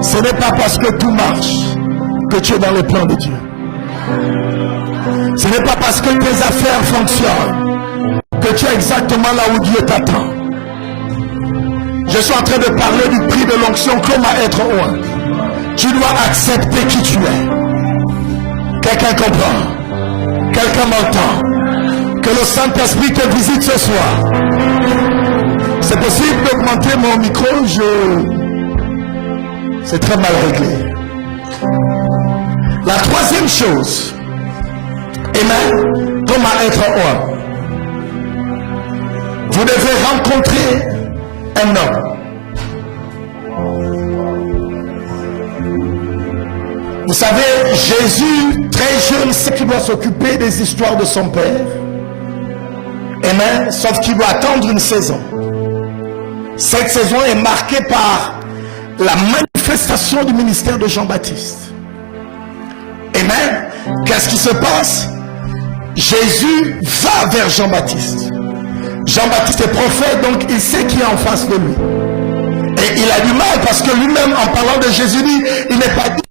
Ce n'est pas parce que tout marche que tu es dans le plan de Dieu. Ce n'est pas parce que tes affaires fonctionnent que tu es exactement là où Dieu t'attend. Je suis en train de parler du prix de l'onction, comment être oint. Tu dois accepter qui tu es. Quelqu'un comprend? Quelqu'un m'entend? Que le Saint-Esprit te visite ce soir. C'est possible d'augmenter mon micro? C'est très mal réglé. La troisième chose, amen, comment être oint. Vous devez rencontrer un homme. Vous savez, Jésus, très jeune, sait qu'il doit s'occuper des histoires de son Père. Amen. Sauf qu'il doit attendre une saison. Cette saison est marquée par la manifestation du ministère de Jean-Baptiste. Amen. Qu'est-ce qui se passe? Jésus va vers Jean-Baptiste. Jean-Baptiste est prophète, donc il sait qui est en face de lui. Et il a du mal parce que lui-même, en parlant de Jésus, il n'est pas dit.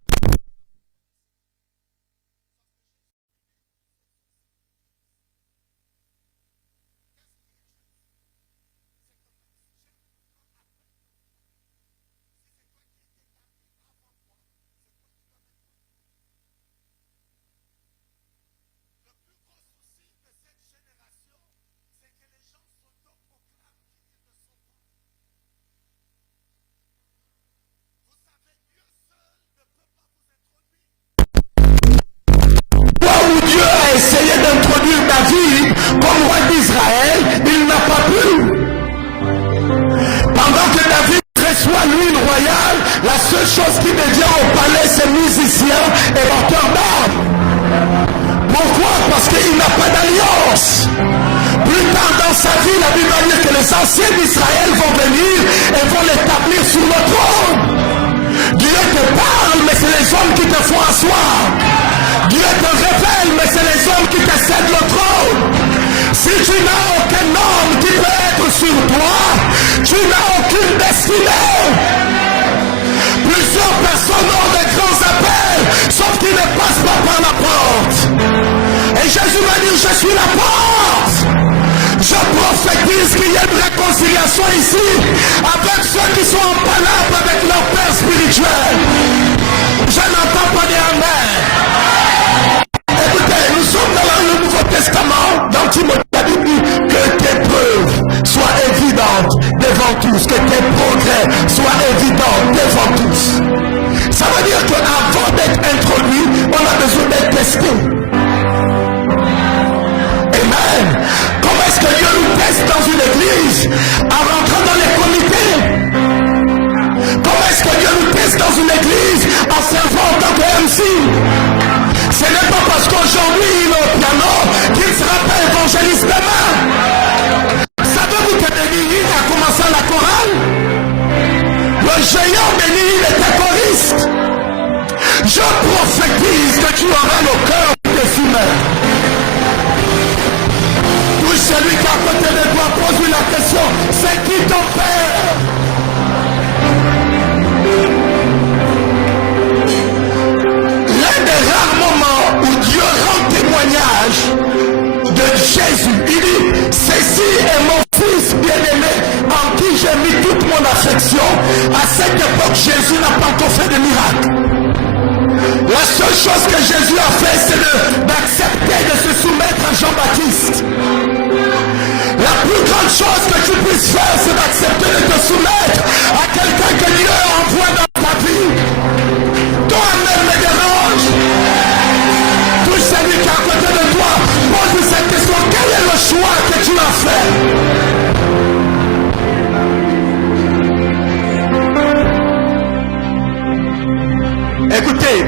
Écoutez,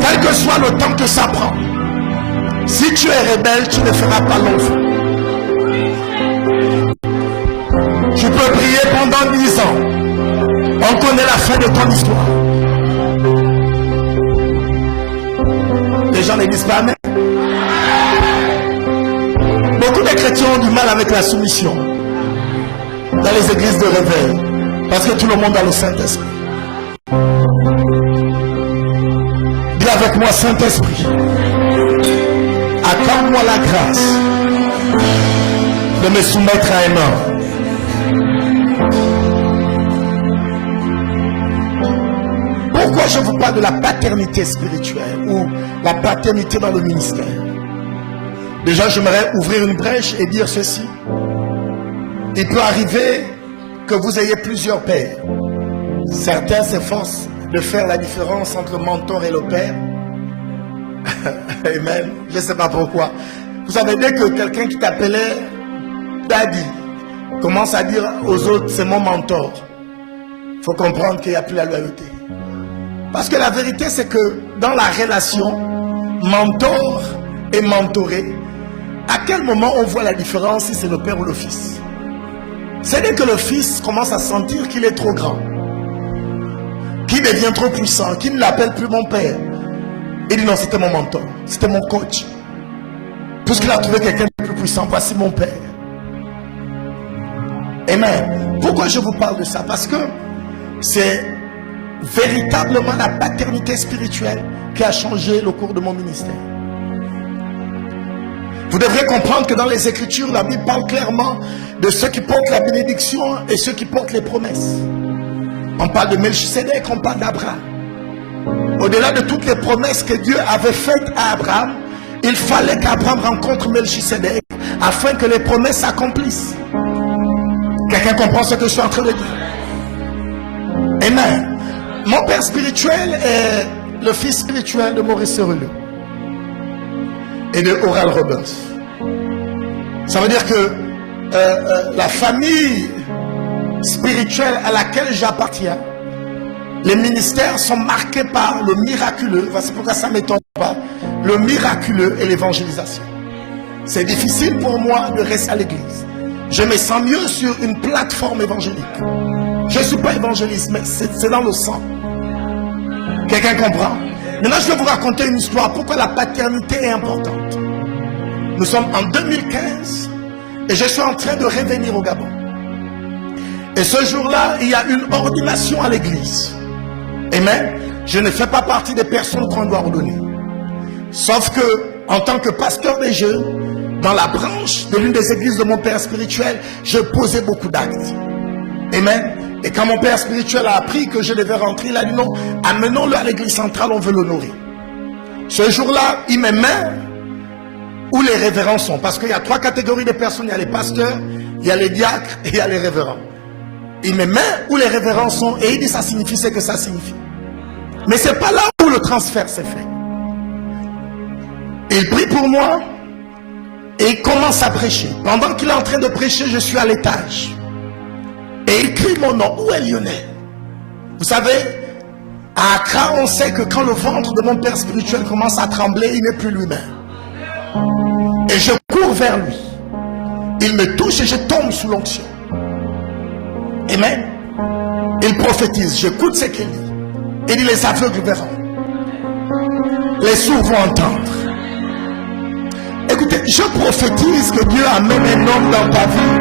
quel que soit le temps que ça prend, si tu es rebelle, tu ne feras pas long feu. Tu peux prier pendant 10 ans. On connaît la fin de ton histoire. Les gens ne disent pas amen. Beaucoup de chrétiens ont du mal avec la soumission dans les églises de réveil parce que tout le monde a le Saint-Esprit. Dis-moi, Saint-Esprit, accorde-moi la grâce de me soumettre à un homme. Pourquoi je vous parle de la paternité spirituelle ou la paternité dans le ministère? Déjà, j'aimerais ouvrir une brèche et dire ceci. Il peut arriver que vous ayez plusieurs pères. Certains s'efforcent de faire la différence entre le mentor et le père. Amen. Je ne sais pas pourquoi. Vous savez, dès que quelqu'un qui t'appelait Daddy commence à dire aux autres, c'est mon mentor, il faut comprendre qu'il n'y a plus la loyauté. Parce que la vérité, c'est que dans la relation mentor et mentoré, à quel moment on voit la différence si c'est le père ou le fils? C'est dès que le fils commence à sentir qu'il est trop grand, qu'il devient trop puissant, qu'il ne l'appelle plus mon père. Il dit non, c'était mon mentor, c'était mon coach. Puisqu'il a trouvé quelqu'un de plus puissant, voici mon père. Amen. Pourquoi je vous parle de ça? Parce que c'est véritablement la paternité spirituelle qui a changé le cours de mon ministère. Vous devrez comprendre que dans les Écritures, la Bible parle clairement de ceux qui portent la bénédiction et ceux qui portent les promesses. On parle de Melchisédek, on parle d'Abraham. Au-delà de toutes les promesses que Dieu avait faites à Abraham, il fallait qu'Abraham rencontre Melchisédek afin que les promesses s'accomplissent. Quelqu'un comprend ce que je suis en train de dire? Amen. Mon père spirituel est le fils spirituel de Maurice Cerullo et de Oral Roberts. Ça veut dire que la famille spirituelle à laquelle j'appartiens, les ministères sont marqués par le miraculeux. C'est pourquoi ça ne m'étonne pas. Le miraculeux et l'évangélisation. C'est difficile pour moi de rester à l'église. Je me sens mieux sur une plateforme évangélique. Je ne suis pas évangéliste, mais c'est dans le sang. Quelqu'un comprend? Maintenant, je vais vous raconter une histoire. Pourquoi la paternité est importante. Nous sommes en 2015 et je suis en train de revenir au Gabon. Et ce jour-là, il y a une ordination à l'église. Amen. Je ne fais pas partie des personnes qu'on doit ordonner. Sauf que, en tant que pasteur des jeunes, dans la branche de l'une des églises de mon père spirituel, je posais beaucoup d'actes. Amen. Et quand mon père spirituel a appris que je devais rentrer, il a dit non, amenons-le à l'église centrale, on veut l'honorer. Ce jour-là, il me met où les révérends sont. Parce qu'il y a trois catégories de personnes. Il y a les pasteurs, il y a les diacres et il y a les révérends. Il me met où les révérends sont et il dit ça signifie ce que ça signifie. Mais ce n'est pas là où le transfert s'est fait. Il prie pour moi et il commence à prêcher. Pendant qu'il est en train de prêcher, je suis à l'étage. Et il crie mon nom. Où est Lionel? Vous savez, à Accra, on sait que quand le ventre de mon père spirituel commence à trembler, il n'est plus lui-même. Et je cours vers lui. Il me touche et je tombe sous l'onction. Amen. Il prophétise. J'écoute ce qu'il dit. Il dit les aveugles verront. Les sourds vont entendre. Écoutez, je prophétise que Dieu amène un homme dans ta vie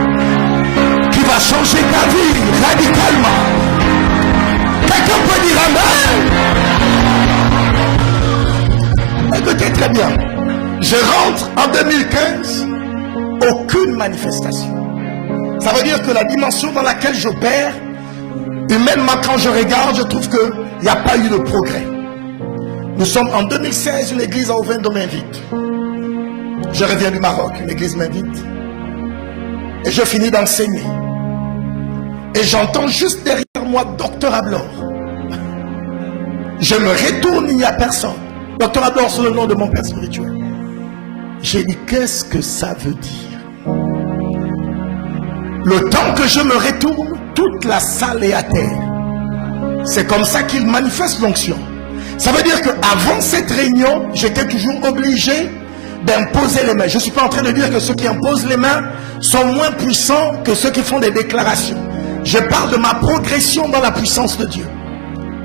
qui va changer ta vie radicalement. Quelqu'un peut dire Amen. Écoutez très bien. Je rentre en 2015, aucune manifestation. Ça veut dire que la dimension dans laquelle j'opère, humainement quand je regarde, je trouve qu'il n'y a pas eu de progrès. Nous sommes en 2016, une église à Ovendo m'invite. Je reviens du Maroc, une église m'invite. Et je finis d'enseigner. Et j'entends juste derrière moi Docteur Ablor. Je me retourne, il n'y a personne. Docteur Ablor, c'est le nom de mon père spirituel. J'ai dit, qu'est-ce que ça veut dire? Le temps que je me retourne, toute la salle est à terre. C'est comme ça qu'il manifeste l'onction. Ça veut dire qu'avant cette réunion, j'étais toujours obligé d'imposer les mains. Je ne suis pas en train de dire que ceux qui imposent les mains sont moins puissants que ceux qui font des déclarations. Je parle de ma progression dans la puissance de Dieu.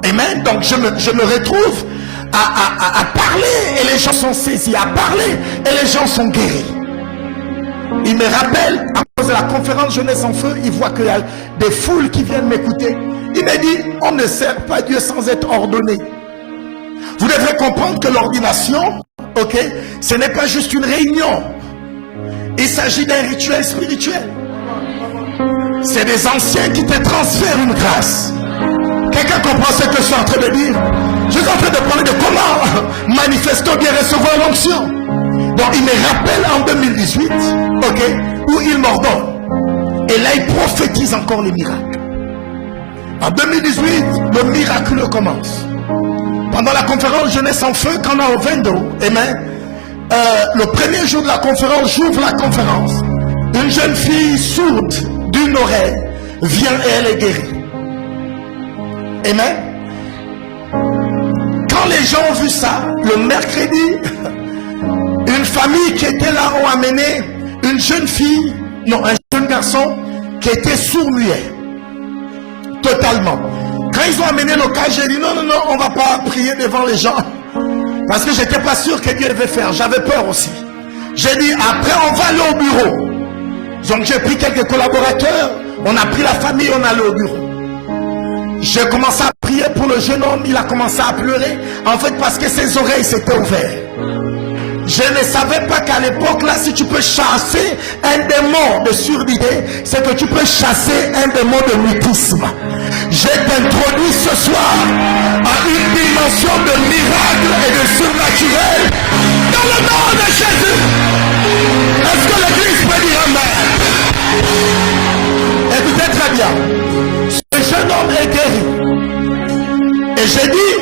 Amen. Donc je me retrouve à parler et les gens sont saisis, à parler et les gens sont guéris. Il me rappelle, à cause de la conférence Jeunesse en Feu, il voit qu'il y a des foules qui viennent m'écouter. Il me dit, on ne sert pas Dieu sans être ordonné. Vous devrez comprendre que l'ordination, ok, ce n'est pas juste une réunion. Il s'agit d'un rituel spirituel. C'est des anciens qui te transfèrent une grâce. Quelqu'un comprend ce que je suis en train de dire? Je suis en train de parler de comment manifester ou bien recevoir l'onction. Donc il me rappelle en 2018, ok, où il m'ordonne. Et là il prophétise encore les miracles. En 2018, le miracle commence. Pendant la conférence Jeunesse en feu, quand on a au Vendo, amen, le premier jour de la conférence, j'ouvre la conférence. Une jeune fille sourde d'une oreille vient et elle est guérie. Amen. Quand les gens ont vu ça, le mercredi, une famille qui était là ont amené une jeune fille, non, un jeune garçon qui était sourd-muet. Totalement. Quand ils ont amené le cas, j'ai dit non, on ne va pas prier devant les gens. Parce que je n'étais pas sûr que Dieu devait faire. J'avais peur aussi. J'ai dit après on va aller au bureau. Donc j'ai pris quelques collaborateurs. On a pris la famille, on est allé au bureau. J'ai commencé à prier pour le jeune homme. Il a commencé à pleurer. En fait parce que ses oreilles s'étaient ouvertes. Je ne savais pas qu'à l'époque là, si tu peux chasser un démon de surdité, c'est que tu peux chasser un démon de mutisme. Je t'introduis ce soir à une dimension de miracle et de surnaturel dans le nom de Jésus. Est-ce que l'Église peut dire amen? Écoutez très bien. Ce jeune homme est guéri. Et j'ai dit,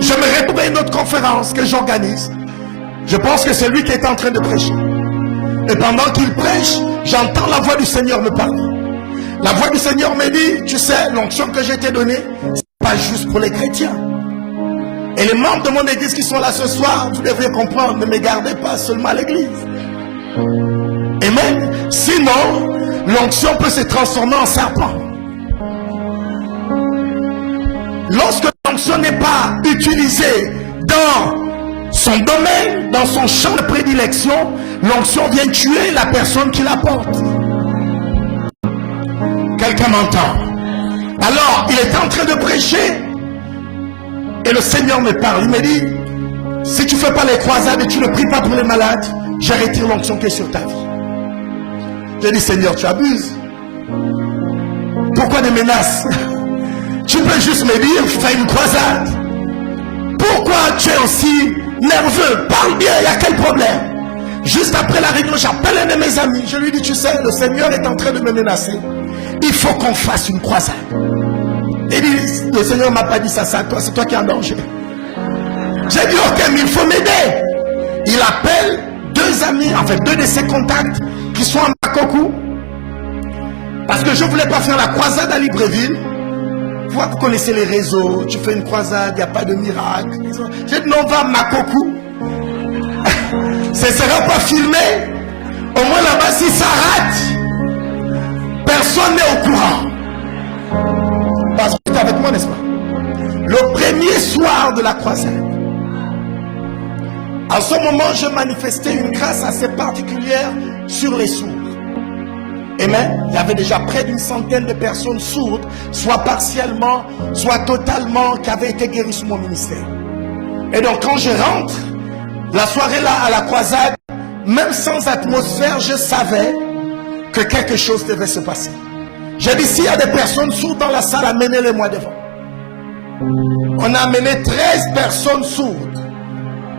je me retrouve à une autre conférence que j'organise. Je pense que c'est lui qui est en train de prêcher. Et pendant qu'il prêche, j'entends la voix du Seigneur me parler. La voix du Seigneur me dit, tu sais, l'onction que je t'ai donnée, c'est pas juste pour les chrétiens. Et les membres de mon église qui sont là ce soir, vous devriez comprendre, ne me gardez pas seulement à l'église. Amen. Sinon, l'onction peut se transformer en serpent. Lorsque l'onction n'est pas utilisée dans son domaine, dans son champ de prédilection, l'onction vient tuer la personne qui la porte. Quelqu'un m'entend? Alors, il est en train de prêcher et le Seigneur me parle. Il me dit, si tu ne fais pas les croisades et tu ne pries pas pour les malades, je retire l'onction qui est sur ta vie. J'ai dit, Seigneur, tu abuses. Pourquoi des menaces? Tu peux juste me dire, fais une croisade. Pourquoi tu es aussi nerveux? Parle bien, il y a quel problème? Juste après la réunion, j'appelle un de mes amis. Je lui dis, tu sais, le Seigneur est en train de me menacer. Il faut qu'on fasse une croisade. Il dit, le Seigneur ne m'a pas dit ça, c'est toi qui es en danger. J'ai dit, ok, mais il faut m'aider. Il appelle deux amis, en fait, deux de ses contacts qui sont à Makokou. Parce que je ne voulais pas faire la croisade à Libreville. Vous connaissez les réseaux, tu fais une croisade, il n'y a pas de miracle. J'ai dit non, va à Makokou. Ce ne sera pas filmé. Au moins là-bas, si ça rate, personne n'est au courant. Parce que tu es avec moi, n'est-ce pas? Le premier soir de la croisade, en ce moment, je manifestais une grâce assez particulière sur les sourds. Amen. Il y avait déjà près d'une centaine de personnes sourdes, soit partiellement, soit totalement, qui avaient été guéries sous mon ministère. Et donc quand je rentre, la soirée là à la croisade, même sans atmosphère, je savais que quelque chose devait se passer. J'ai dit, s'il y a des personnes sourdes dans la salle, amenez-les-moi devant. On a amené 13 personnes sourdes.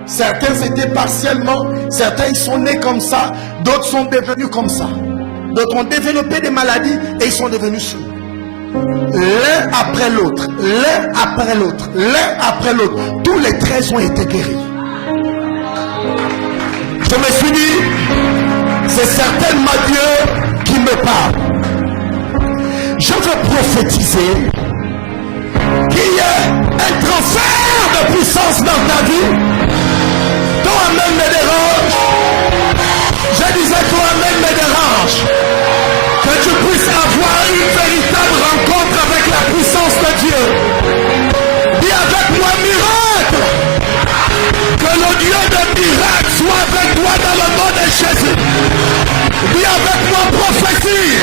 Certains étaient partiellement, certains ils sont nés comme ça, d'autres sont devenus comme ça. D'autres ont développé des maladies et ils sont devenus sourds. L'un après l'autre, l'un après l'autre, l'un après l'autre. Tous les 13 ont été guéris. Je me suis dit, c'est certainement Dieu qui me parle. Je veux prophétiser qu'il y ait un transfert de puissance dans ta vie. Toi-même me dérange. Je disais, toi-même me dérange. Que tu puisses avoir une véritable rencontre avec la puissance de Dieu. Dis avec moi miracle. Que le Dieu de miracle soit avec toi dans le nom de Jésus. Dis avec moi prophétie.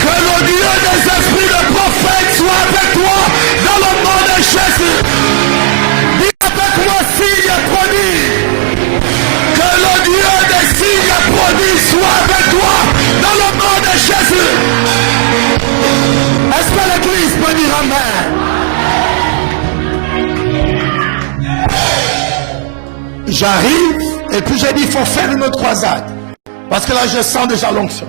Que le Dieu des esprits de prophète soit avec toi dans le nom de Jésus. Amen. J'arrive et puis j'ai dit il faut faire une autre croisade. Parce que là je sens déjà l'onction.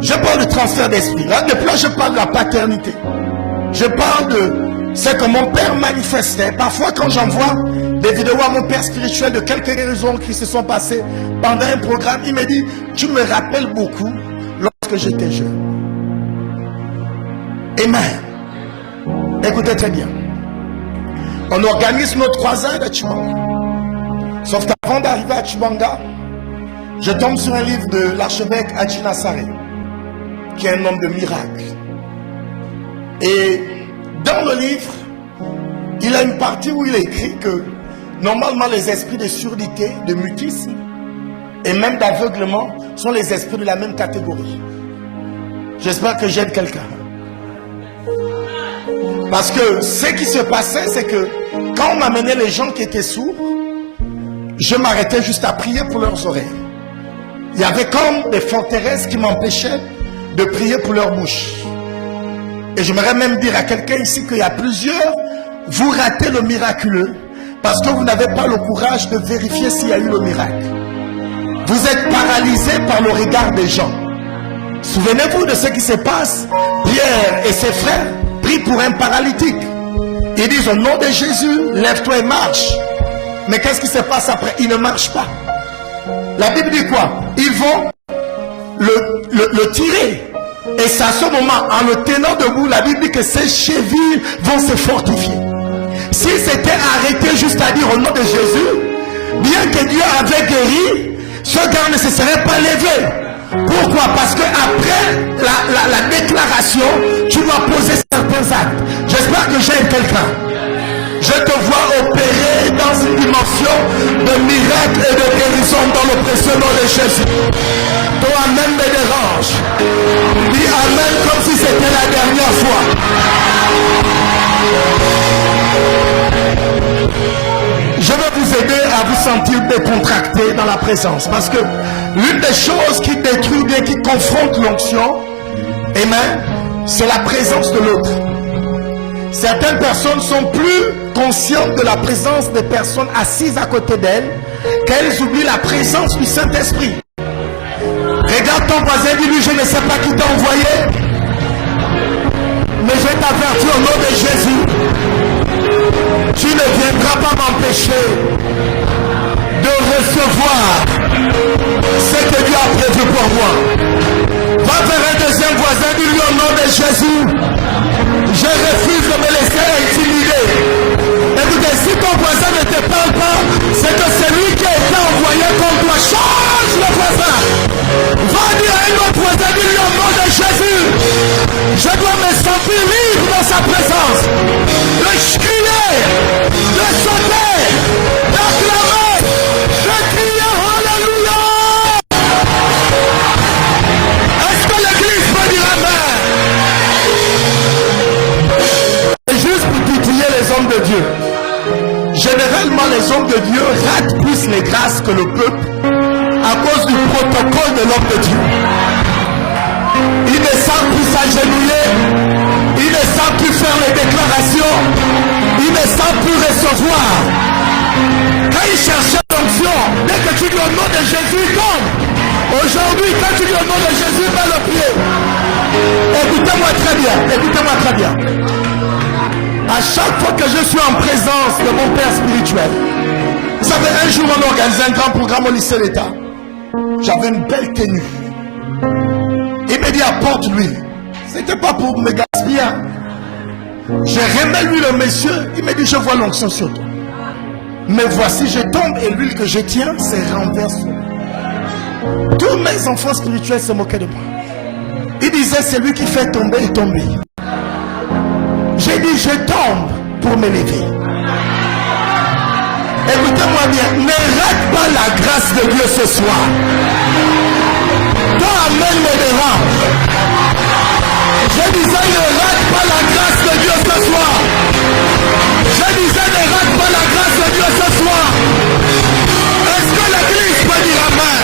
Je parle de transfert d'esprit. Là depuis là je parle de la paternité. Je parle de ce que mon père manifestait. Parfois quand j'envoie des vidéos à mon père spirituel de quelques raisons qui se sont passées pendant un programme, il me dit tu me rappelles beaucoup lorsque j'étais jeune. Amen. Écoutez très bien. On organise notre croisade à Chibanga. Sauf qu'avant d'arriver à Chibanga, je tombe sur un livre de l'archevêque Hadji Nassaré, qui est un homme de miracle. Et dans le livre, il a une partie où il écrit que normalement les esprits de surdité, de mutisme et même d'aveuglement sont les esprits de la même catégorie. J'espère que j'aide quelqu'un. Parce que ce qui se passait, c'est que quand on m'amenait les gens qui étaient sourds, je m'arrêtais juste à prier pour leurs oreilles. Il y avait comme des forteresses qui m'empêchaient de prier pour leur bouche. Et j'aimerais même dire à quelqu'un ici qu'il y a plusieurs, vous ratez le miraculeux parce que vous n'avez pas le courage de vérifier s'il y a eu le miracle. Vous êtes paralysé par le regard des gens. Souvenez-vous de ce qui se passe. Pierre et ses frères prient pour un paralytique. Ils disent au nom de Jésus, lève-toi et marche. Mais qu'est-ce qui se passe après? Il ne marche pas. La Bible dit quoi? Ils vont le tirer. Et c'est à ce moment, en le tenant debout, la Bible dit que ses chevilles vont se fortifier. S'il s'était arrêté juste à dire au nom de Jésus, bien que Dieu avait guéri, ce gars ne se serait pas levé. Pourquoi? Parce que après la déclaration, tu dois poser certains actes. J'espère que j'aide quelqu'un. Je te vois opérer dans une dimension de miracle et de guérison dans le précieux nom de Jésus. Toi même me dérange. Dis Amen comme si c'était la dernière fois. Je vais vous aider à vous sentir décontracté dans la présence. Parce que l'une des choses qui détruit bien, qui confronte l'onction, amen, c'est la présence de l'autre. Certaines personnes sont plus conscientes de la présence des personnes assises à côté d'elles qu'elles oublient la présence du Saint-Esprit. Regarde ton voisin, dis-lui, je ne sais pas qui t'a envoyé, mais je t'avertis au nom de Jésus. Tu ne viendras pas m'empêcher de recevoir ce que Dieu a prévu pour moi. Va vers un deuxième voisin, dis-lui au nom de Jésus. Je refuse de me laisser intimider. Écoutez, si ton voisin ne te parle pas, c'est que c'est lui qui a été envoyé contre toi. Change le voisin. Va dire à un autre voisin, dis-lui au nom de Jésus. Je dois me sentir libre dans sa présence. De crier, de sauter, d'acclamer, de crier Alléluia. Est-ce que l'église peut dire Amen? Juste pour titiller les hommes de Dieu. Généralement, les hommes de Dieu ratent plus les grâces que le peuple à cause du protocole de l'homme de Dieu. Ils ne savent plus s'agenouiller, ils ne savent plus faire les déclarations, ils ne savent plus recevoir. Quand ils cherchaient l'onction, dès que tu dis au nom de Jésus, tombe. Aujourd'hui, quand tu dis au nom de Jésus, mets le pied. Écoutez-moi très bien, écoutez-moi très bien. À chaque fois que je suis en présence de mon père spirituel, vous savez, un jour on organisait un grand programme au lycée d'État. J'avais une belle tenue. Il m'a dit apporte-lui. C'était pas pour me gaspiller. Je remets lui le monsieur. Il m'a dit je vois l'onction sur toi. Mais voici je tombe et l'huile que je tiens se renverse. Tous mes enfants spirituels se moquaient de moi. Ils disaient c'est lui qui fait tomber et tomber. J'ai dit je tombe pour me lever. Écoutez-moi bien, ne rate pas la grâce de Dieu ce soir. Toi, Amen me dérange. Je disais ne rate pas la grâce de Dieu ce soir. Je disais ne rate pas la grâce de Dieu ce soir. Est-ce que l'église peut dire Amen?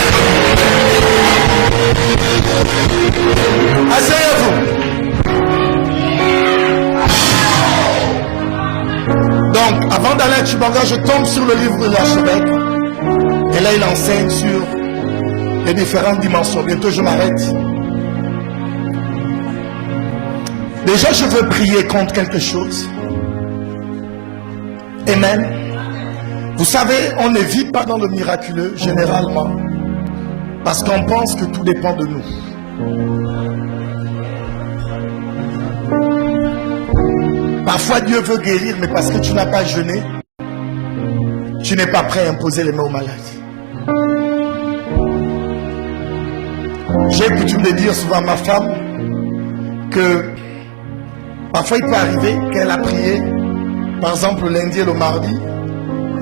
Asseyez-vous. à Tchibanga, je tombe sur le livre de l'archevêque. Et là, il enseigne sur les différentes dimensions. Bientôt, je m'arrête. Déjà, je veux prier contre quelque chose. Amen. Vous savez, on ne vit pas dans le miraculeux, généralement, parce qu'on pense que tout dépend de nous. Parfois, Dieu veut guérir, mais parce que tu n'as pas jeûné, tu n'es pas prêt à imposer les mains aux malades. J'ai coutume de dire souvent à ma femme que parfois il peut arriver qu'elle a prié, par exemple le lundi et le mardi,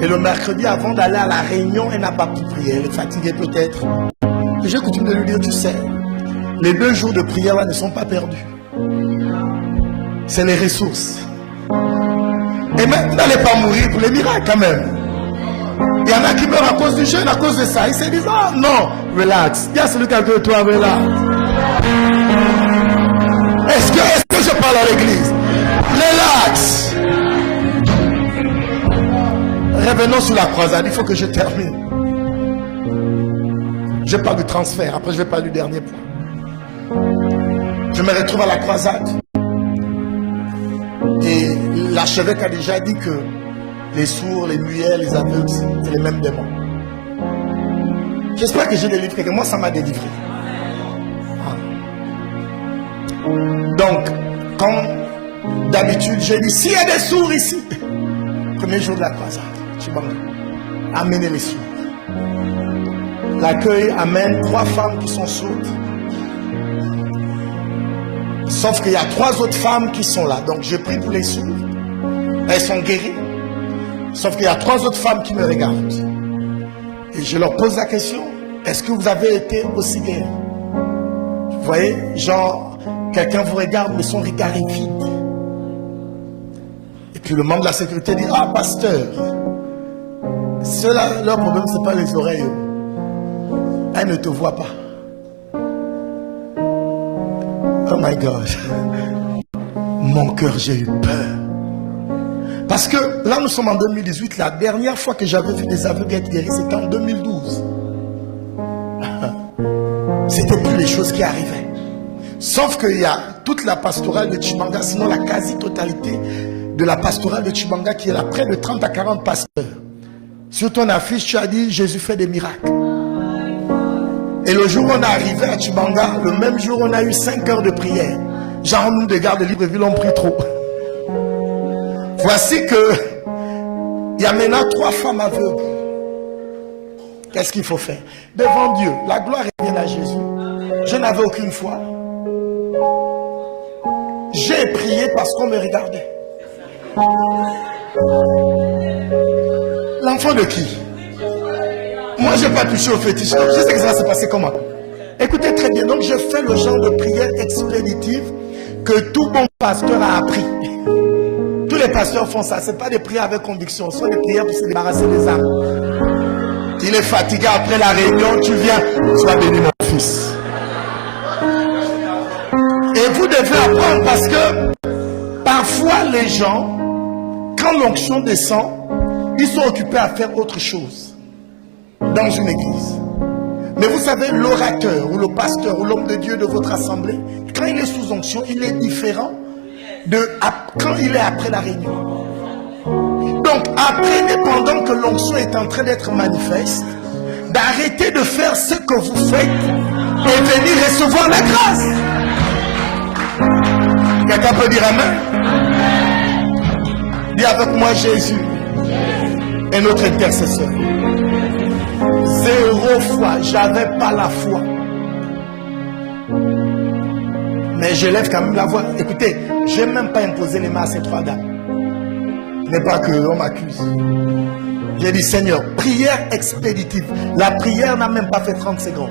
et le mercredi avant d'aller à la réunion, elle n'a pas pu prier, elle est fatiguée peut-être. J'ai coutume de lui dire, tu sais, les 2 jours de prière là ne sont pas perdus. C'est les ressources. Et même, vous n'allez pas mourir pour les miracles quand même. Il y en a qui meurent à cause du jeûne, à cause de ça. Ils se disent, ah non, relax. Il y a celui qui a de toi, relax. Est-ce que je parle à l'église? Relax. Revenons sur la croisade, il faut que je termine. Je parle du transfert, après je vais parler du dernier point. Je me retrouve à la croisade. Et l'archevêque a déjà dit que les sourds, les muets, les aveugles, c'est les mêmes démons. J'espère que j'ai délivré, que moi ça m'a délivré. Donc, comme d'habitude, j'ai dit, s'il y a des sourds ici, premier jour de la croisade, amenez les sourds. L'accueil amène 3 femmes qui sont sourdes. Sauf qu'il y a 3 autres femmes qui sont là. Donc je prie pour les sourds. Elles sont guéries. Sauf qu'il y a 3 autres femmes qui me regardent. Et je leur pose la question, est-ce que vous avez été aussi guéris? Vous voyez, genre, quelqu'un vous regarde, mais son regard est vide. Et puis le membre de la sécurité dit, ah pasteur, ceux-là, leur problème, ce n'est pas les oreilles. Elle ne te voit pas. Oh my God. Mon cœur, j'ai eu peur. Parce que là, nous sommes en 2018. La dernière fois que j'avais vu des aveugles être guéris, c'était en 2012. C'était plus les choses qui arrivaient. Sauf qu'il y a toute la pastorale de Tchibanga, sinon la quasi-totalité de la pastorale de Tchibanga qui est là, près de 30 à 40 pasteurs. Sur ton affiche, tu as dit, Jésus fait des miracles. Et le jour où on est arrivé à Tchibanga, le même jour, on a eu 5 heures de prière. Genre, nous, des gardes de Libreville, on prie trop. Voici que il y a maintenant 3 femmes aveugles. Qu'est-ce qu'il faut faire? Devant Dieu, la gloire revient à Jésus. Je n'avais aucune foi. J'ai prié parce qu'on me regardait. L'enfant de qui? Moi, je n'ai pas touché au fétiche. Je sais que ça va se passer comment. Écoutez très bien. Donc, je fais le genre de prière expéditive que tout bon pasteur a appris. Tous les pasteurs font ça. Ce n'est pas des prières avec conviction. Ce sont des prières pour se débarrasser des âmes. Il est fatigué après la réunion. Tu viens. Sois béni, mon fils. Et vous devez apprendre parce que parfois, les gens, quand l'onction descend, ils sont occupés à faire autre chose dans une église. Mais vous savez, l'orateur ou le pasteur ou l'homme de Dieu de votre assemblée, quand il est sous onction, il est différent de quand il est après la réunion. Donc, apprenez pendant que l'onction est en train d'être manifeste, d'arrêter de faire ce que vous faites et venir recevoir la grâce. Quelqu'un peut dire Amen? Dis avec moi Jésus est notre intercesseur. 0 fois, j'avais pas la foi. Mais je lève quand même la voix. Écoutez, je n'ai même pas imposé les mains à ces 3 dames. Ce n'est pas qu'on m'accuse. J'ai dit Seigneur, prière expéditive. La prière n'a même pas fait 30 secondes.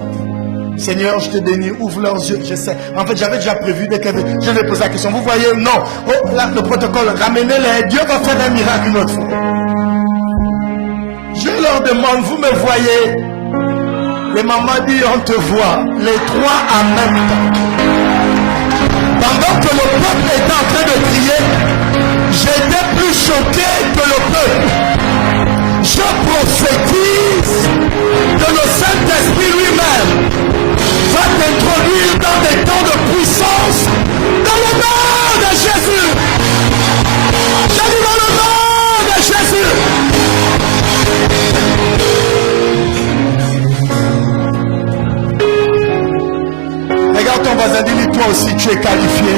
Seigneur, je te bénis, ouvre leurs yeux, je sais. En fait, j'avais déjà prévu, dès que je vais poser la question. Vous voyez, non. Oh, là, le protocole, ramenez-les. Dieu va faire un miracle une autre fois. Je leur demande, vous me voyez? Les mamans disent, on te voit. Les 3 en même temps. Pendant que le peuple était en train de prier, j'étais plus choqué que le peuple. toi aussi tu es qualifié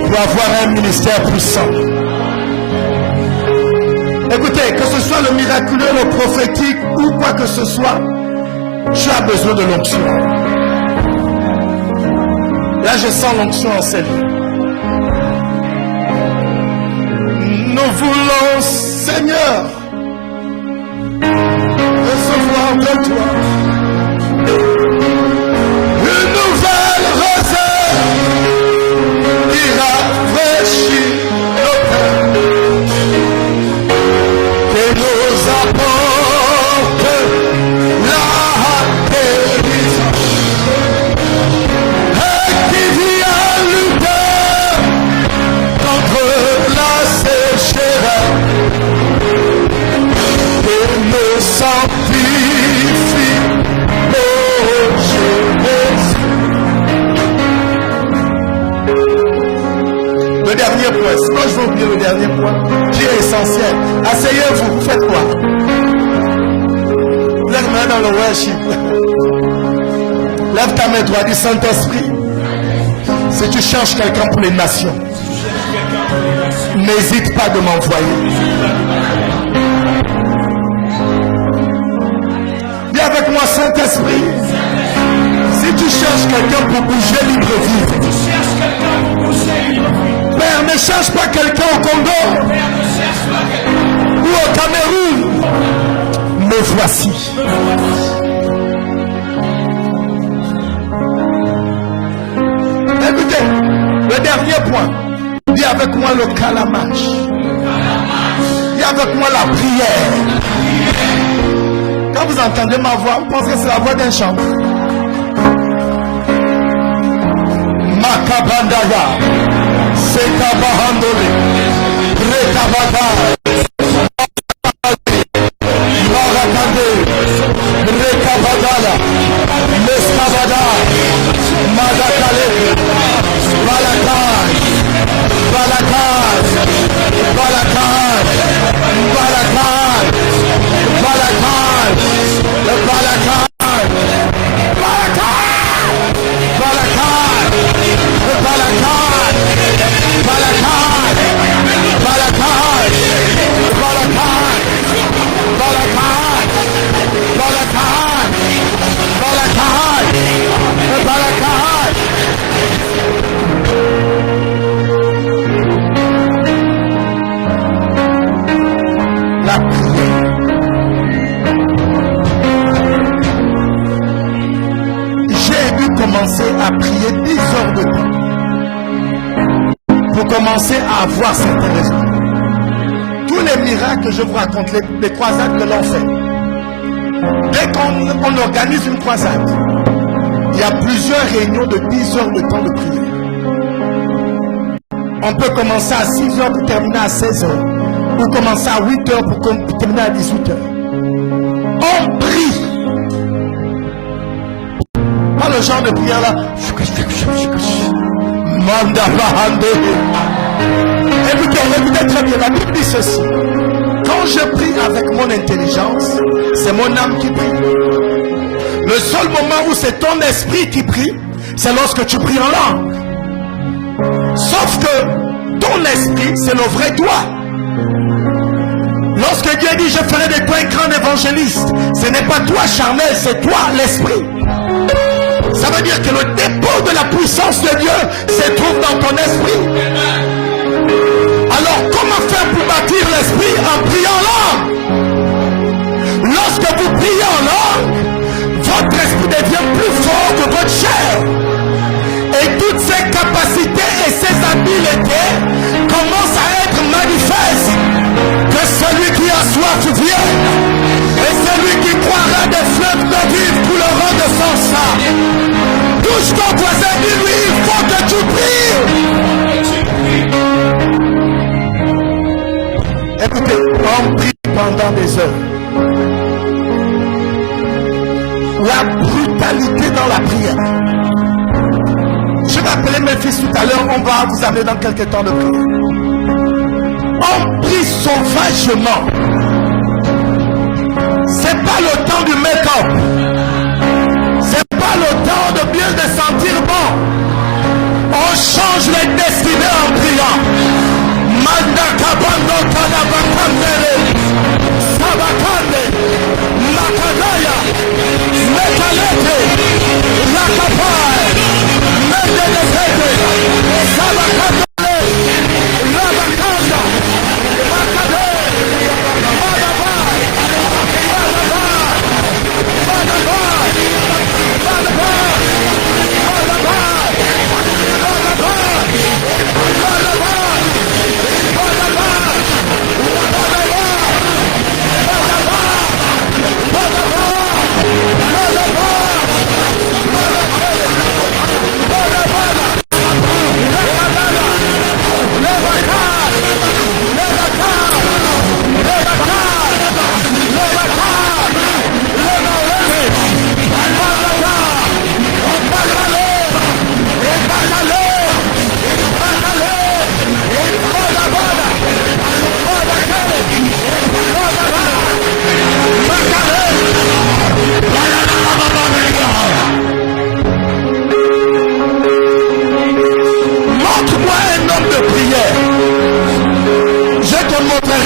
pour avoir un ministère puissant. Écoutez, que ce soit le miraculeux, le prophétique ou quoi que ce soit, tu as besoin de l'onction. Là, je sens l'onction en cette vie. Nous voulons, Seigneur, recevoir de toi une nouvelle réserve qui rafraîchit nos cœurs, qui nous apporte la guérison et qui vient lutter contre la sécheresse et nous sanctifie. Le dernier point, sinon je vais oublier le dernier point qui est essentiel. Asseyez-vous, vous faites quoi? Lève ta main dans le worship. Lève ta main droite, dis Saint-Esprit. Si tu cherches quelqu'un pour les nations, n'hésite pas de m'envoyer. Dis avec moi, Saint-Esprit. Si tu cherches quelqu'un pour bouger libre-vivre, Père, ne cherche pas quelqu'un au Congo ou au Cameroun. Me voici. Écoutez, le dernier point. Dis avec moi le calamage. Dis avec moi la prière. Quand vous entendez ma voix, vous pensez que c'est la voix d'un chant. Makabandaya, Sekabahandole, Rekabada, Marakande, Rekabadala, Meskabada, Madakale, Balakai, Balakai, Balakai, Balakai, Balakai, Balakai. La prière. J'ai dû commencer à prier 10 heures de temps pour commencer à avoir certains résultats. Tous les miracles que je vous raconte, les croisades de l'enfer, dès qu'on organise une croisade, il y a plusieurs réunions de 10 heures de temps de prière. On peut commencer à 6 heures pour terminer à 16 heures, ou commencer à 8 heures pour terminer à 18 heures. On prie. Pas le genre de prière là. Écoutez très bien, la Bible dit ceci. Quand je prie avec mon intelligence, c'est mon âme qui prie. Le seul moment où c'est ton esprit qui prie, c'est lorsque tu pries en langue. Sauf que ton esprit, c'est le vrai toi. Lorsque Dieu dit je ferai de toi un grand évangéliste, ce n'est pas toi charnel, c'est toi l'esprit. Ça veut dire que le dépôt de la puissance de Dieu se trouve dans ton esprit. Alors comment faire pour bâtir l'esprit? En priant en langue. Lorsque vous priez en langue, votre esprit devient plus fort que votre chair. Et toutes ces capacités et ces habiletés commencent à être manifestes. Que celui qui a soif vienne. Et celui qui croira des fleuves de vie couleront de son sang. Touche ton voisin, dis-lui, il faut que tu pries. Écoutez, on prie pendant des heures. La brutalité dans la prière. Je vais appeler mes fils tout à l'heure, on va vous amener dans quelques temps de prière. On prie sauvagement. C'est pas le temps du make-up. C'est pas le temps de bien se sentir bon. On change les destinées en priant. Manda kabando kanabakandere. Sabakande. Makadaya. Mekalete. Lakapai. Mendelekete. Sabakandere. Rabakanda. Makade. Madabai. Madabai. Madabai. Madabai.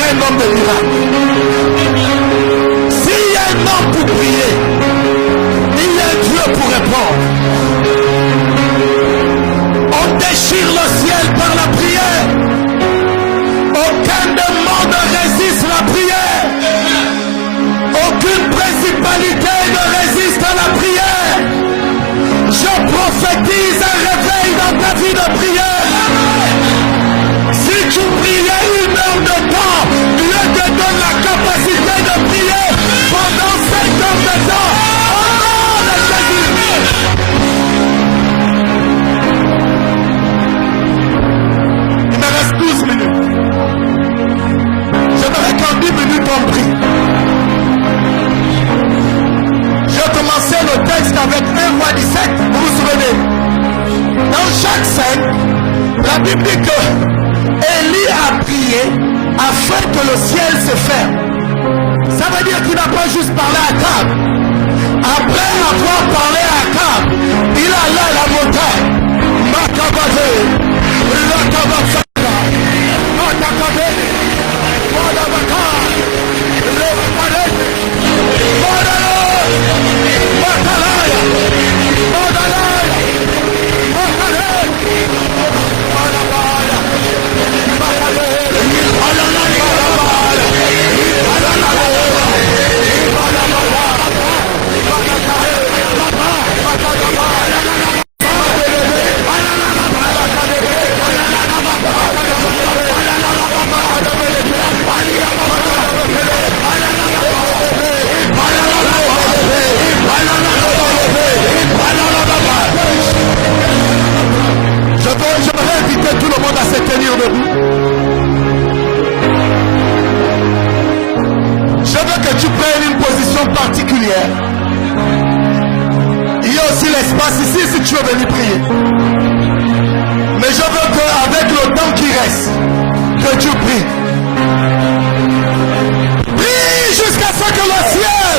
Un homme de miracle. S'il y a un homme pour prier, il y a un Dieu pour répondre. On déchire le ciel par la prière. Aucun démon ne résiste à la prière. Aucune principalité ne résiste à la prière. Je prophétise un réveil dans ta vie de prière. Si tu priais une heure de temps, Dieu te donne la capacité de prier pendant 5 heures de temps. Au nom de Jésus. Il me reste 12 minutes. J'aimerais qu'en 10 minutes on prie. J'ai commencé le texte avec 1 roi 17. Vous vous souvenez? Dans chaque scène, la Bible dit que Élie a prié afin que le ciel se ferme. Ça veut dire qu'il n'a pas juste parlé à Akab. Après avoir parlé à Akab, il allait à la montagne. Makabade, Lakabasaka, Matakade, Wadabaka, Levakade, Wadalo, Wakalaya, Wadalaya, Wakade, Wadabaya. J'aimerais inviter tout le monde à se tenir debout. Je veux que tu prennes une position particulière. Il y a aussi l'espace ici si tu veux venir prier. Mais je veux qu'avec le temps qui reste, que tu pries. Prie jusqu'à ce que le ciel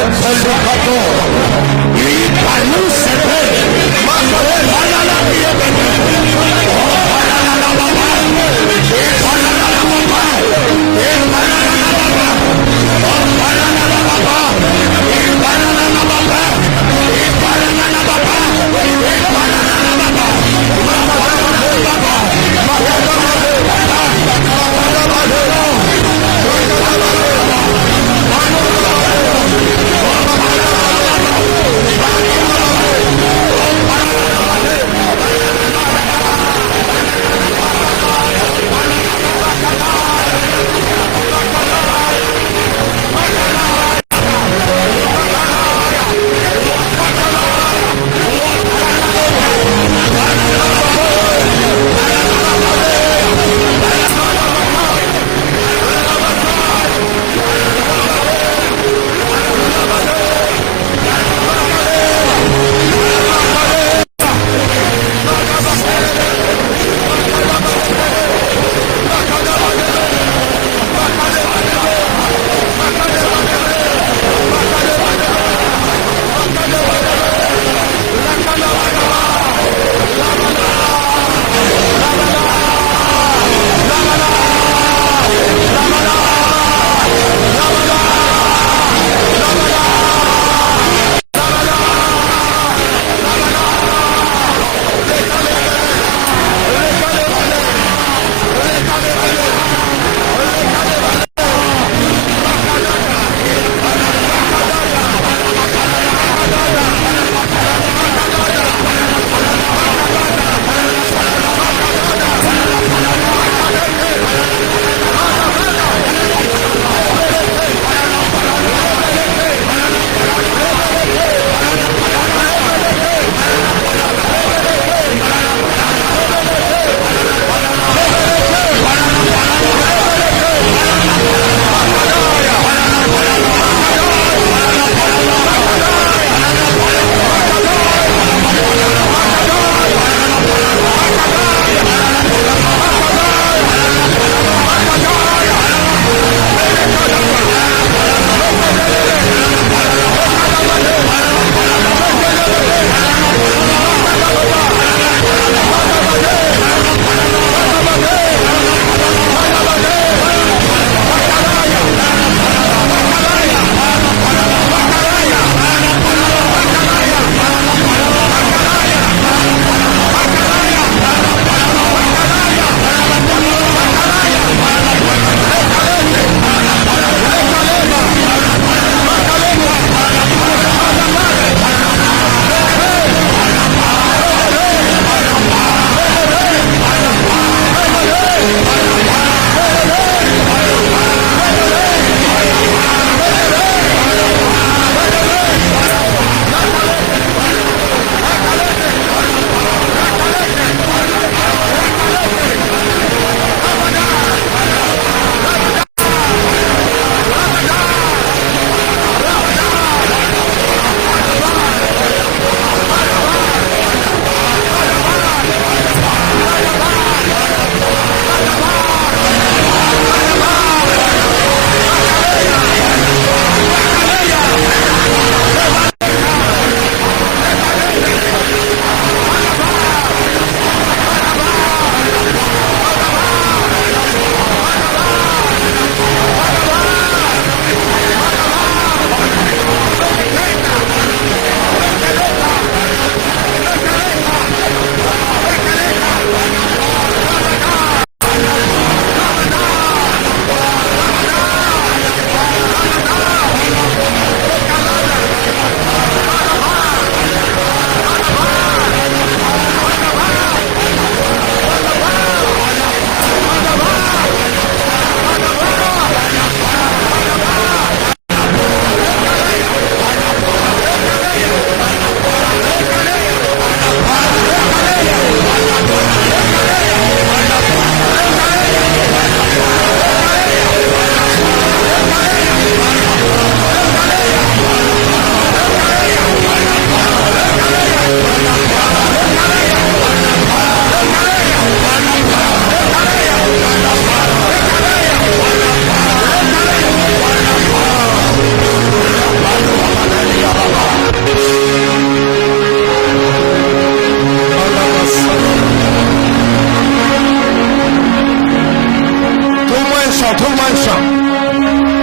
chant, trouve-moi un chant.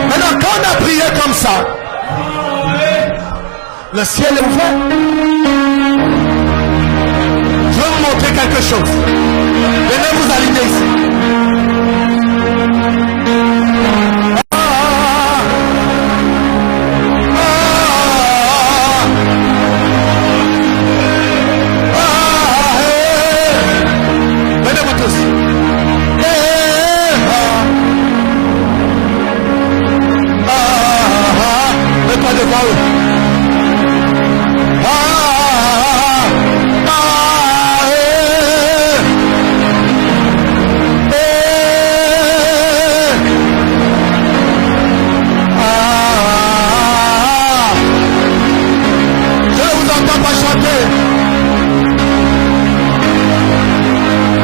Maintenant, quand on a prié comme ça, le ciel est ouvert. Je vais vous montrer quelque chose. Venez vous aligner ici. Venez-vous tous. Mets-toi devant eux.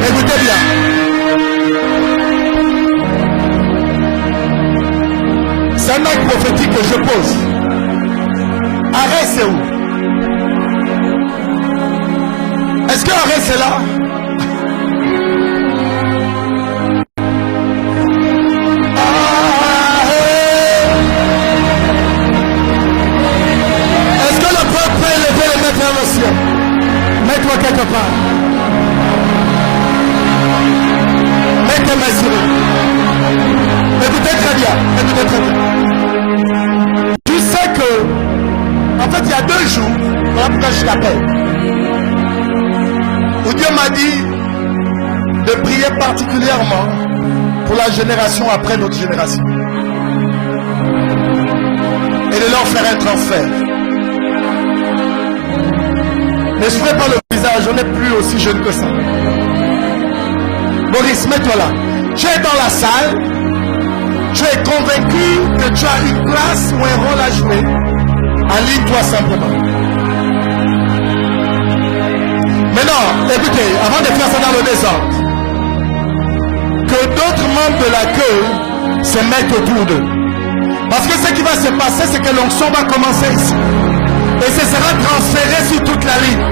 Écoutez bien. C'est un acte prophétique que je pose. Arrête, c'est où? Est-ce que arrête, c'est là? Est-ce que le peuple peut élever les mains vers le ciel? Mets-toi quelque part. Mets tes mains sur eux. Écoutez très bien. Écoutez très bien. Tu sais que, en fait, il y a 2 jours, voilà pourquoi je t'appelle, où Dieu m'a dit de prier particulièrement pour la génération après notre génération. Et de leur faire un transfert. Ne souffrez pas le visage, on n'est plus aussi jeune que ça. Maurice, mets-toi là. Tu es dans la salle. Tu es convaincu que tu as une place ou un rôle à jouer. Aligne-toi simplement. Maintenant, écoutez, avant de faire ça dans le désordre, que d'autres membres de la queue se mettent autour d'eux. Parce que ce qui va se passer, c'est que l'onction va commencer ici. Et ce sera transféré sur toute la ligne.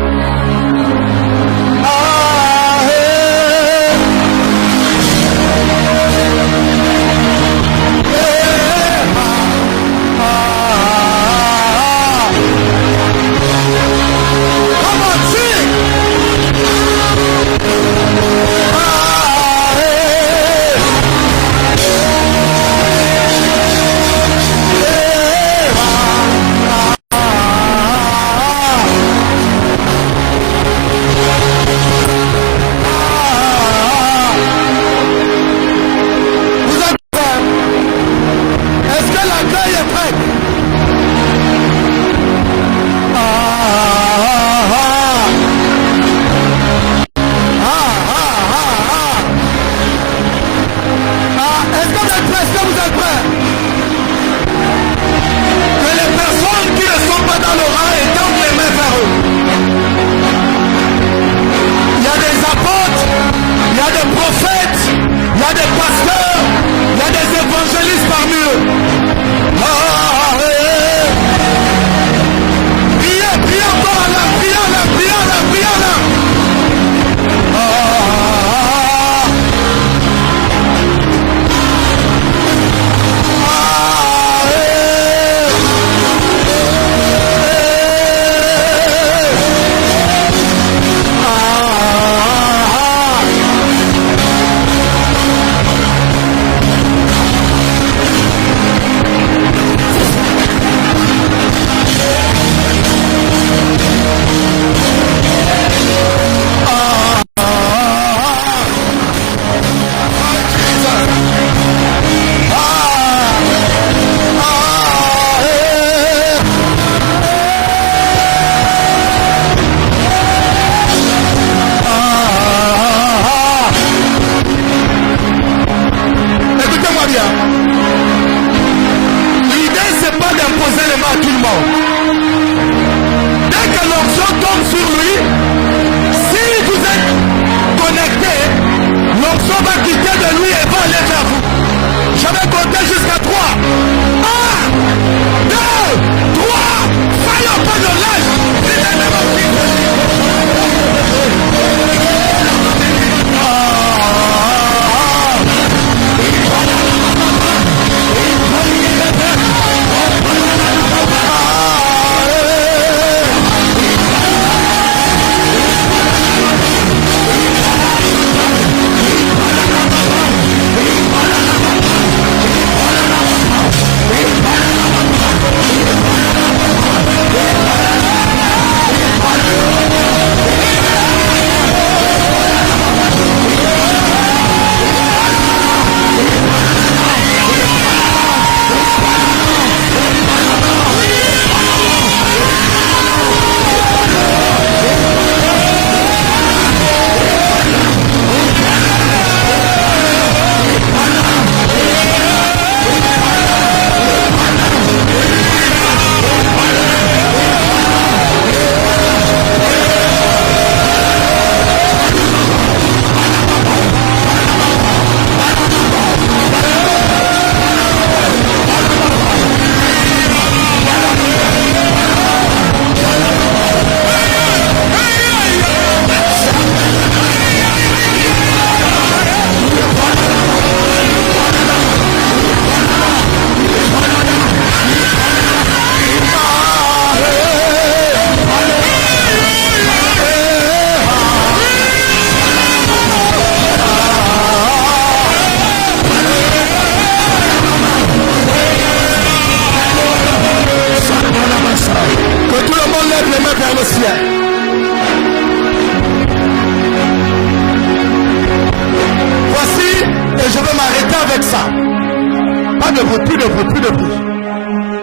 bruit, plus de bruit, plus de bruit.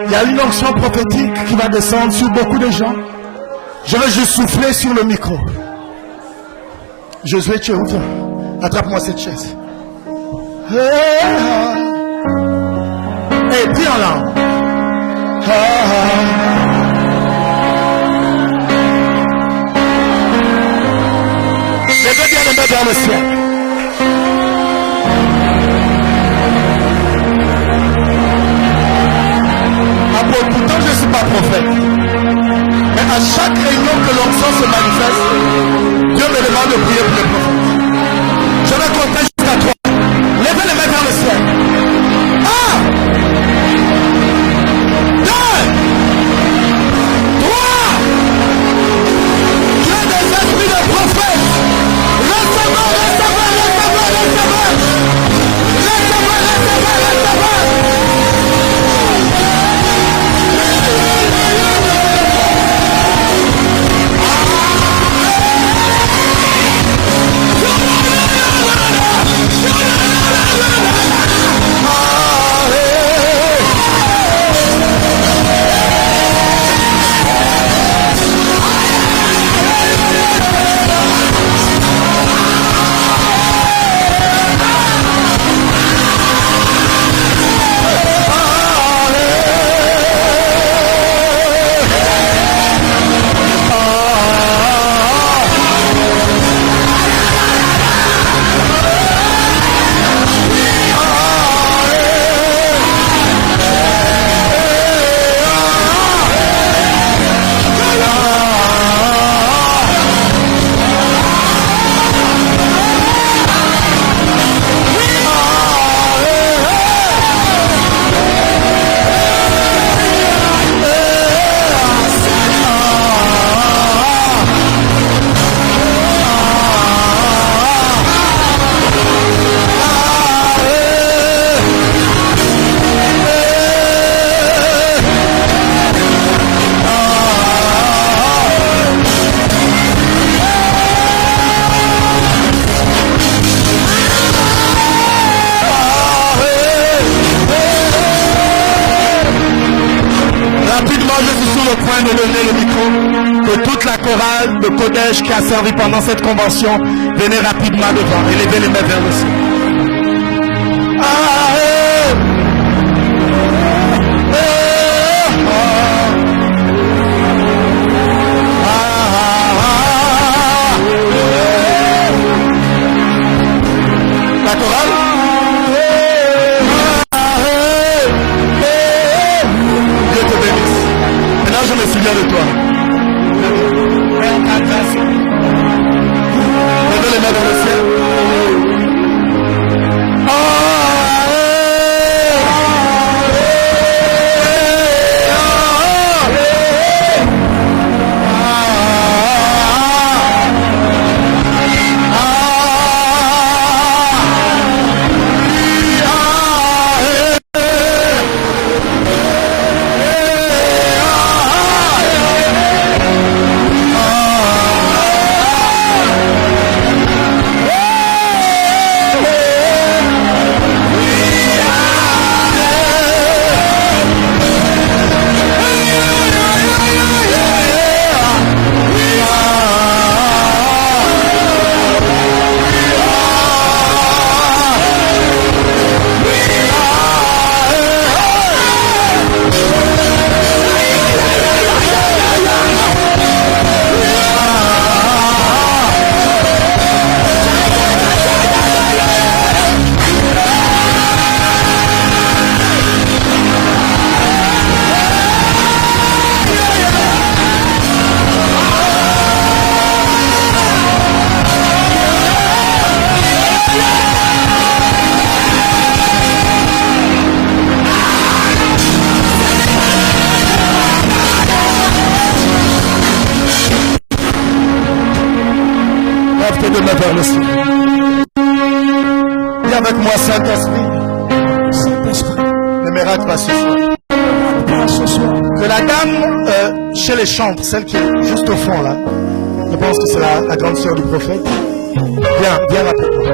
Il y a une onction prophétique qui va descendre sur beaucoup de gens. Je vais juste souffler sur le micro. Josué, tu es où toi? Attrape-moi cette chaise. Et puis en langue. Levez bien les mains vers le ciel. Pourtant je ne suis pas prophète. Mais à chaque réunion que l'onction se manifeste, Dieu me demande de prier pour les prophètes. Je vais compter jusqu'à 3. Levez les mains vers le ciel. 1, 2, 3. Dieu des esprits de prophètes. Recevez, recevez, recevez, recevez. Recevez, recevez, recevez. De donner le micro, que toute la chorale de Kodesh qui a servi pendant cette convention, venez rapidement devant et levez les mains vers le ciel. La chorale. Je me souviens de toi. Levez les mains dans le ciel. Vers le ciel. Viens avec moi, Saint-Esprit. Saint-Esprit. Le miracle va ce soir. Que la dame chez les chambres, celle qui est juste au fond là, je pense que c'est la grande sœur du prophète. Viens rapidement.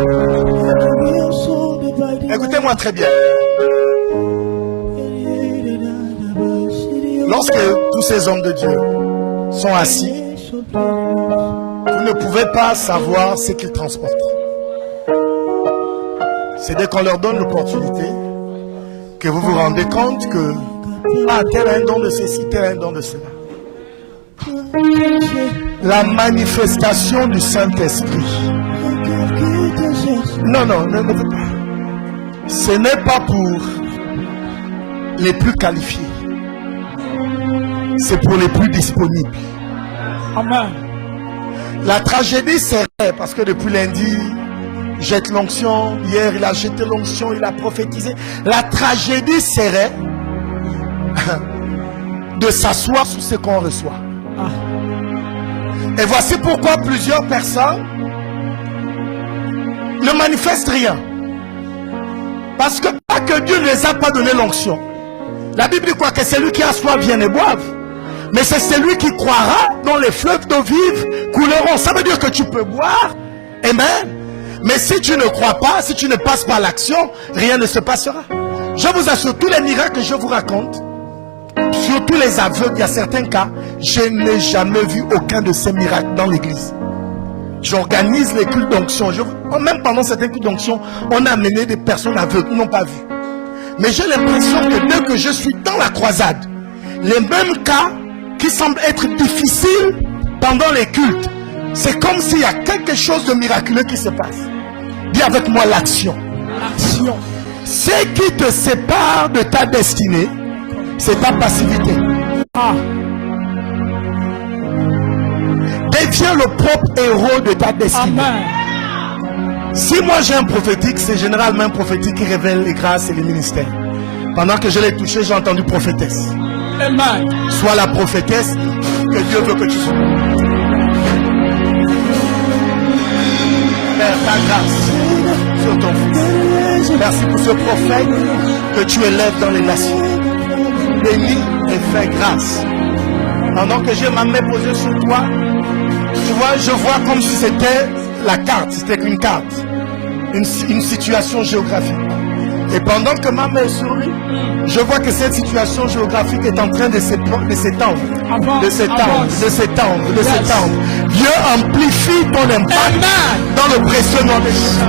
Écoutez-moi très bien. Lorsque tous ces hommes de Dieu sont assis, vous ne pouvez pas savoir ce qu'ils transportent. C'est dès qu'on leur donne l'opportunité que vous vous rendez compte que tel a un don de ceci, tel a un don de cela. La manifestation du Saint-Esprit. Non, ce n'est pas pour les plus qualifiés. C'est pour les plus disponibles. Amen. La tragédie serait, parce que depuis lundi, jette l'onction. Hier, il a jeté l'onction, il a prophétisé. La tragédie serait de s'asseoir sur ce qu'on reçoit. Et voici pourquoi plusieurs personnes ne manifestent rien. Parce que pas que Dieu ne les a pas donné l'onction. La Bible dit quoi? Que celui qui a soif vienne et boive. Mais c'est celui qui croira dont les fleuves d'eau vive couleront. Ça veut dire que tu peux boire. Amen. Mais si tu ne crois pas, si tu ne passes pas à l'action, rien ne se passera. Je vous assure, tous les miracles que je vous raconte, surtout les aveugles, il y a certains cas, je n'ai jamais vu aucun de ces miracles dans l'église. J'organise les cultes d'onction. Même pendant certains cultes d'onction, on a amené des personnes aveugles, ils n'ont pas vu. Mais j'ai l'impression que dès que je suis dans la croisade, les mêmes cas qui semblent être difficiles pendant les cultes, c'est comme s'il y a quelque chose de miraculeux qui se passe. Dis avec moi l'action. L'action. Ce qui te sépare de ta destinée, c'est ta passivité. Deviens le propre héros de ta destinée. Amen. Si moi j'ai un prophétique, c'est généralement un prophétique qui révèle les grâces et les ministères. Pendant que je l'ai touché, j'ai entendu prophétesse. Amen. Sois la prophétesse que Dieu veut que tu sois. Père, ta grâce sur ton fils. Merci pour ce prophète que tu élèves dans les nations. Bénis et fais grâce. Pendant que j'ai ma main posée sur toi, tu vois, je vois comme si c'était la carte, c'était une carte, une situation géographique. Et pendant que ma main est sur lui, je vois que cette situation géographique est en train de s'étendre, de s'étendre. Dieu amplifie ton impact dans le précieux nom de Jésus.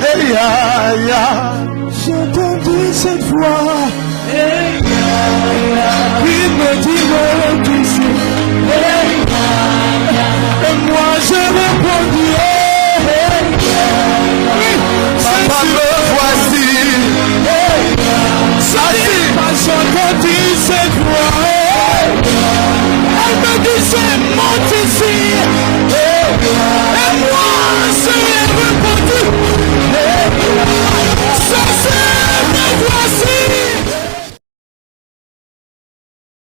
Hey, J'ai entendu cette voix